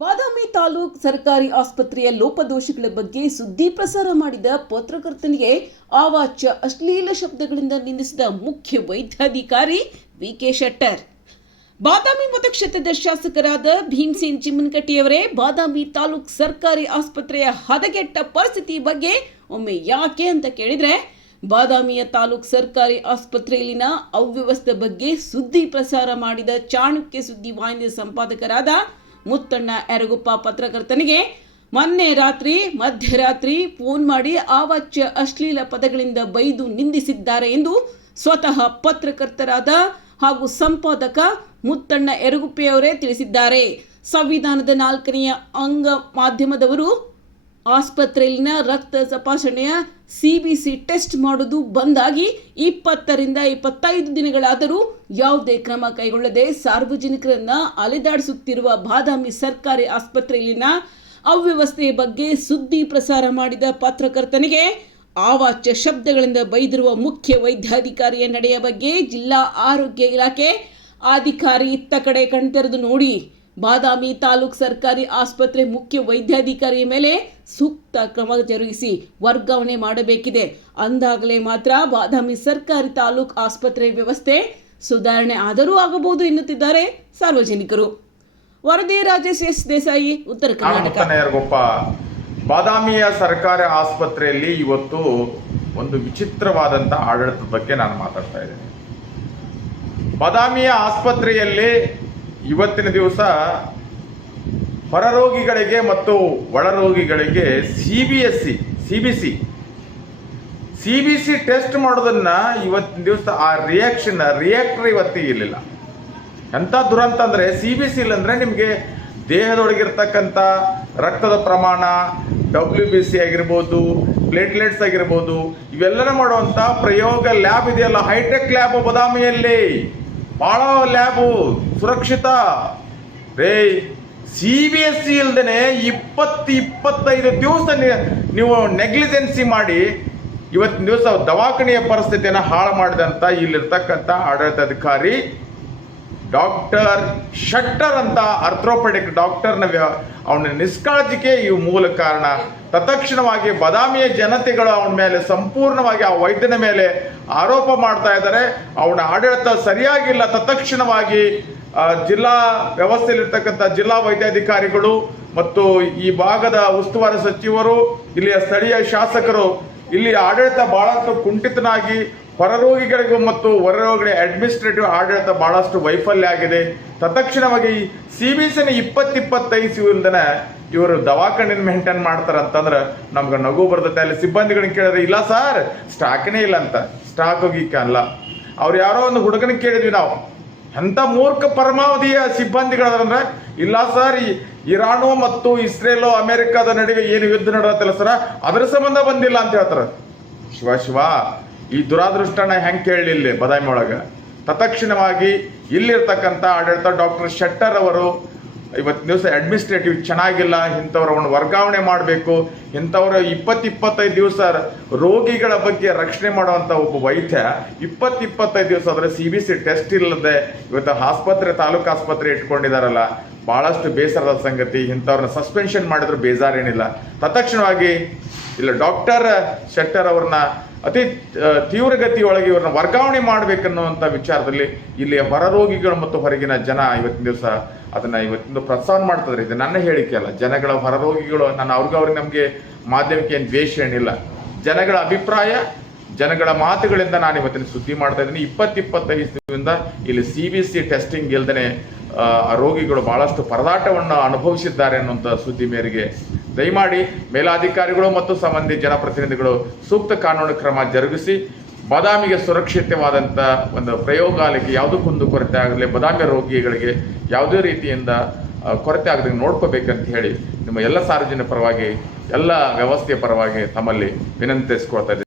ಬಾದಾಮಿ ತಾಲೂಕ್ ಸರ್ಕಾರಿ ಆಸ್ಪತ್ರೆಯ ಲೋಪದೋಷಗಳ ಬಗ್ಗೆ ಸುದ್ದಿ ಪ್ರಸಾರ ಮಾಡಿದ ಪತ್ರಕರ್ತನಿಗೆ ಅವಾಚ್ಯ ಅಶ್ಲೀಲ ಶಬ್ದಗಳಿಂದ ನಿಂದಿಸಿದ ಮುಖ್ಯ ವೈದ್ಯಾಧಿಕಾರಿ ವಿಕೆ ಶೆಟ್ಟರ್. ಬಾದಾಮಿ ಮತಕ್ಷೇತ್ರದ ಶಾಸಕರಾದ ಭೀಮಸೇನ್ ಚಿಮ್ಮನಕಟ್ಟಿಯವರೇ, ಬಾದಾಮಿ ತಾಲೂಕ್ ಸರ್ಕಾರಿ ಆಸ್ಪತ್ರೆಯ ಹದಗೆಟ್ಟ ಪರಿಸ್ಥಿತಿ ಬಗ್ಗೆ ಒಮ್ಮೆ ಯಾಕೆ ಅಂತ ಕೇಳಿದ್ರೆ, ಬಾದಾಮಿಯ ತಾಲೂಕ್ ಸರ್ಕಾರಿ ಆಸ್ಪತ್ರೆಯಲ್ಲಿನ ಅವ್ಯವಸ್ಥೆ ಬಗ್ಗೆ ಸುದ್ದಿ ಪ್ರಸಾರ ಮಾಡಿದ ಚಾಣಕ್ಯ ಸುದ್ದಿ ವಾಹಿನಿಯ ಸಂಪಾದಕರಾದ ಮುತ್ತಣ್ಣ ಯರಗುಪ್ಪ ಪತ್ರಕರ್ತನಿಗೆ ಮೊನ್ನೆ ಮಧ್ಯರಾತ್ರಿ ಫೋನ್ ಮಾಡಿ ಅವಾಚ್ಯ ಅಶ್ಲೀಲ ಪದಗಳಿಂದ ಬೈದು ನಿಂದಿಸಿದ್ದಾರೆ ಎಂದು ಸ್ವತಃ ಪತ್ರಕರ್ತರಾದ ಹಾಗೂ ಸಂಪಾದಕ ಮುತ್ತಣ್ಣ ಯರಗುಪ್ಪೆಯವರೇ ತಿಳಿಸಿದ್ದಾರೆ. ಸಂವಿಧಾನದ 4ನೇ ಅಂಗ ಮಾಧ್ಯಮದವರು ಆಸ್ಪತ್ರೆಯಲ್ಲಿನ ರಕ್ತ ತಪಾಸಣೆಯ ಸಿಬಿಸಿ ಟೆಸ್ಟ್ ಮಾಡುವುದು ಬಂದಾಗಿ 20 ರಿಂದ 25 ದಿನಗಳಾದರೂ ಯಾವುದೇ ಕ್ರಮ ಕೈಗೊಳ್ಳದೆ ಸಾರ್ವಜನಿಕರನ್ನ ಅಲೆದಾಡಿಸುತ್ತಿರುವ ಬಾದಾಮಿ ಸರ್ಕಾರಿ ಆಸ್ಪತ್ರೆಯಲ್ಲಿನ ಅವ್ಯವಸ್ಥೆಯ ಬಗ್ಗೆ ಸುದ್ದಿ ಪ್ರಸಾರ ಮಾಡಿದ ಪತ್ರಕರ್ತನಿಗೆ ಅವಾಚ್ಯ ಶಬ್ದಗಳಿಂದ ಬೈದಿರುವ ಮುಖ್ಯ ವೈದ್ಯಾಧಿಕಾರಿಯ ನಡೆಯ ಬಗ್ಗೆ ಜಿಲ್ಲಾ ಆರೋಗ್ಯ ಇಲಾಖೆ ಅಧಿಕಾರಿ ಇತ್ತ ಕಡೆ ಕಣ್ತೆರೆದು ನೋಡಿ ಬಾದಾಮಿ ತಾಲೂಕ್ ಸರ್ಕಾರಿ ಆಸ್ಪತ್ರೆ ಮುಖ್ಯ ವೈದ್ಯಾಧಿಕಾರಿಯ ಮೇಲೆ ಸೂಕ್ತ ಕ್ರಮ ಜರುಗಿಸಿ ವರ್ಗಾವಣೆ ಮಾಡಬೇಕಿದೆ. ಅಂದಾಗಲೇ ಮಾತ್ರ ಬಾದಾಮಿ ಸರ್ಕಾರಿ ತಾಲೂಕ್ ಆಸ್ಪತ್ರೆ ವ್ಯವಸ್ಥೆ ಸುಧಾರಣೆ ಆದರೂ ಆಗಬಹುದು ಎನ್ನುತ್ತಿದ್ದಾರೆ ಸಾರ್ವಜನಿಕರು. ವರದಿ ರಾಜೇಶ್ ಎಸ್ ದೇಸಾಯಿ, ಉತ್ತರ ಕರ್ನಾಟಕ. ಬಾದಾಮಿಯ ಸರ್ಕಾರಿ ಆಸ್ಪತ್ರೆಯಲ್ಲಿ ಇವತ್ತು ಒಂದು ವಿಚಿತ್ರವಾದಂಥ ಆಡಳಿತದ ಬಗ್ಗೆ ನಾನು ಮಾತಾಡ್ತಾ ಇದ್ದೇನೆ. ಬಾದಾಮಿಯ ಆಸ್ಪತ್ರೆಯಲ್ಲಿ ಇವತ್ತಿನ ದಿವಸ ಹೊರರೋಗಿಗಳಿಗೆ ಮತ್ತು ಒಳರೋಗಿಗಳಿಗೆ ಸಿಬಿಸಿ ಟೆಸ್ಟ್ ಮಾಡೋದನ್ನ ಇವತ್ತಿನ ದಿವಸ ಆ ರಿಯಾಕ್ಟರ್ ಇವತ್ತಿಗೆ ಇರಲಿಲ್ಲ. ಎಂಥ ದುರಂತ ಅಂದರೆ ಸಿಬಿಸಿ ಇಲ್ಲಂದ್ರೆ ನಿಮಗೆ ದೇಹದೊಳಗಿರ್ತಕ್ಕಂಥ ರಕ್ತದ ಪ್ರಮಾಣ, WBC ಆಗಿರ್ಬೋದು, ಪ್ಲೇಟ್ಲೆಟ್ಸ್ ಆಗಿರ್ಬೋದು, ಇವೆಲ್ಲನ ಮಾಡುವಂಥ ಪ್ರಯೋಗ ಲ್ಯಾಬ್ ಇದೆಯಲ್ಲ, ಹೈಟೆಕ್ ಲ್ಯಾಬ್ ಬಾದಾಮಿಯಲ್ಲಿ ಭಾಳ ಲ್ಯಾಬು ಸುರಕ್ಷಿತ ರೇ. CBSE ಇಲ್ದೇನೆ 20-25 ದಿವಸ ನೀವು ನೆಗ್ಲಿಜೆನ್ಸಿ ಮಾಡಿ ಇವತ್ತಿನ ದಿವಸ ದವಾಖಾನೆಯ ಪರಿಸ್ಥಿತಿಯನ್ನು ಹಾಳು ಮಾಡಿದಂಥ ಇಲ್ಲಿರ್ತಕ್ಕಂಥ ಆಡಳಿತಾಧಿಕಾರಿ ಡಾಕ್ಟರ್ ಶೆಟ್ಟರ್ ಅಂತ ಆರ್ಥೋಪೆಡಿಕ್ ಡಾಕ್ಟರ್ನ ಅವನ ನಿಷ್ಕಾಳಜಿಕೆ ಇವು ಮೂಲ ಕಾರಣ. ತತ್ಕ್ಷಣವಾಗಿ ಬಾದಾಮಿಯ ಜನತೆಗಳು ಅವನ ಮೇಲೆ ಸಂಪೂರ್ಣವಾಗಿ ಆ ವೈದ್ಯನ ಮೇಲೆ ಆರೋಪ ಮಾಡ್ತಾ ಇದ್ದಾರೆ. ಅವನ ಆಡಳಿತ ಸರಿಯಾಗಿಲ್ಲ. ತತ್ಕ್ಷಣವಾಗಿ ಜಿಲ್ಲಾ ವ್ಯವಸ್ಥೆಯಲ್ಲಿರ್ತಕ್ಕಂಥ ಜಿಲ್ಲಾ ವೈದ್ಯಾಧಿಕಾರಿಗಳು ಮತ್ತು ಈ ಭಾಗದ ಉಸ್ತುವಾರಿ ಸಚಿವರು, ಇಲ್ಲಿಯ ಸ್ಥಳೀಯ ಶಾಸಕರು, ಇಲ್ಲಿ ಆಡಳಿತ ಬಹಳಷ್ಟು ಕುಂಠಿತನಾಗಿ ಹೊರರೋಗಿಗಳಿಗೂ ಮತ್ತು ಹೊರರೋಗಿಗಳ ಅಡ್ಮಿನಿಸ್ಟ್ರೇಟಿವ್ ಆಡಳಿತ ಬಹಳಷ್ಟು ವೈಫಲ್ಯ ಆಗಿದೆ. ತತ್ಕ್ಷಣವಾಗಿ ಸಿಬಿಸಿನ 20-25 ಇಲ್ದನೆ ಇವರು ದವಾಖಾನೆ ಮೇಂಟೈನ್ ಮಾಡ್ತಾರೆ ಅಂತಂದ್ರೆ ನಮ್ಗೆ ನಗು ಬರ್ತದೆ. ಅಲ್ಲಿ ಸಿಬ್ಬಂದಿಗಳನ್ನ ಕೇಳಿದ್ರೆ, ಇಲ್ಲ ಸರ್ ಸ್ಟಾಕನೇ ಇಲ್ಲ ಅಂತ. ಸ್ಟಾಕ್ ಹೋಗಿಕ್ಕೆ ಅಲ್ಲ, ಅವ್ರು ಯಾರೋ ಒಂದು ಹುಡುಗನ ಕೇಳಿದ್ವಿ ನಾವು, ಎಂಥ ಮೂರ್ಖ ಪರಮಾವಧಿಯ ಸಿಬ್ಬಂದಿಗಳಂದ್ರೆ, ಇಲ್ಲ ಸರ್ ಇರಾನು ಮತ್ತು ಇಸ್ರೇಲು ಅಮೆರಿಕದ ನಡುವೆ ಏನು ಯುದ್ಧ ನಡೆದತ್ತಲ್ಲ ಸರ್, ಅದರ ಸಂಬಂಧ ಬಂದಿಲ್ಲ ಅಂತ ಹೇಳ್ತಾರೆ. ಶಿವ ಈ ದುರಾದೃಷ್ಟನ ಹೆಂಗೆ ಕೇಳಲಿಲ್ಲ ಬಾದಾಮಿ ಒಳಗೆ. ತತ್ಕ್ಷಣವಾಗಿ ಇಲ್ಲಿರ್ತಕ್ಕಂಥ ಆಡಳಿತ ಡಾಕ್ಟರ್ ಶೆಟ್ಟರ್ ಅವರು ಇವತ್ತಿನ ದಿವಸ ಅಡ್ಮಿನಿಸ್ಟ್ರೇಟಿವ್ ಚೆನ್ನಾಗಿಲ್ಲ, ಇಂಥವ್ರವನ್ನು ವರ್ಗಾವಣೆ ಮಾಡಬೇಕು, ಇಂಥವ್ರ 20-25 ದಿವಸ ರೋಗಿಗಳ ಬಗ್ಗೆ ರಕ್ಷಣೆ ಮಾಡುವಂಥ ಒಬ್ಬ ವೈದ್ಯ 20-25 ದಿವಸ ಆದರೆ CBC ಟೆಸ್ಟ್ ಇಲ್ಲದೆ ಇವತ್ತು ತಾಲೂಕು ಆಸ್ಪತ್ರೆ ಇಟ್ಕೊಂಡಿದಾರಲ್ಲ, ಬಹಳಷ್ಟು ಬೇಸರದ ಸಂಗತಿ. ಇಂಥವ್ರನ್ನ ಸಸ್ಪೆನ್ಷನ್ ಮಾಡಿದ್ರು ಬೇಜಾರೇನಿಲ್ಲ. ತತ್ಕ್ಷಣವಾಗಿ ಇಲ್ಲ ಡಾಕ್ಟರ್ ಶೆಟ್ಟರ್ ಅವ್ರನ್ನ ಅತಿ ತೀವ್ರಗತಿಯೊಳಗೆ ಇವ್ರನ್ನ ವರ್ಗಾವಣೆ ಮಾಡಬೇಕನ್ನುವಂಥ ವಿಚಾರದಲ್ಲಿ ಇಲ್ಲಿ ಹೊರರೋಗಿಗಳು ಮತ್ತು ಹೊರಗಿನ ಜನ ಇವತ್ತಿನ ದಿವಸ ಅದನ್ನ ಇವತ್ತಿನ ಪ್ರೋತ್ಸಾಹ ಮಾಡ್ತಿದ್ರೆ. ಇದು ನನ್ನ ಹೇಳಿಕೆ ಅಲ್ಲ, ಜನಗಳ ಹೊರರೋಗಿಗಳು, ನಾನು ಅವ್ರಿಗೆ ನಮಗೆ ಮಾಧ್ಯಮಕ್ಕೆ ಏನು ದ್ವೇಷ ಏನಿಲ್ಲ. ಜನಗಳ ಅಭಿಪ್ರಾಯ, ಜನಗಳ ಮಾತುಗಳಿಂದ ನಾನು ಇವತ್ತಿನ ಸುದ್ದಿ ಮಾಡ್ತಾ ಇದ್ದೀನಿ. 20-25 ಇಲ್ಲಿ CBC ಟೆಸ್ಟಿಂಗ್ ಇಲ್ದೇ ರೋಗಿಗಳು ಬಹಳಷ್ಟು ಪರದಾಟವನ್ನು ಅನುಭವಿಸಿದ್ದಾರೆ ಅನ್ನುವಂಥ ಸುದ್ದಿ ಮೇರೆಗೆ ದಯಮಾಡಿ ಮೇಲಾಧಿಕಾರಿಗಳು ಮತ್ತು ಸಂಬಂಧಿ ಜನಪ್ರತಿನಿಧಿಗಳು ಸೂಕ್ತ ಕಾನೂನು ಕ್ರಮ ಜರುಗಿಸಿ ಬಾದಾಮಿಗೆ ಸುರಕ್ಷಿತವಾದಂಥ ಒಂದು ಪ್ರಯೋಗಾಲಯಕ್ಕೆ ಯಾವುದೂ ಕುಂದುಕೊರತೆ ಆಗಲಿ, ಬಾದಾಮಿ ರೋಗಿಗಳಿಗೆ ಯಾವುದೇ ರೀತಿಯಿಂದ ಕೊರತೆ ಆಗದಂಗೆ ನೋಡ್ಕೋಬೇಕಂತ ಹೇಳಿ ನಿಮ್ಮ ಎಲ್ಲ ಸಾರ್ವಜನಿಕ ಪರವಾಗಿ, ಎಲ್ಲ ವ್ಯವಸ್ಥೆಯ ಪರವಾಗಿ ತಮ್ಮಲ್ಲಿ ವಿನಂತಿಸ್ಕೊಳ್ತಾ ಇದ್ದೀನಿ.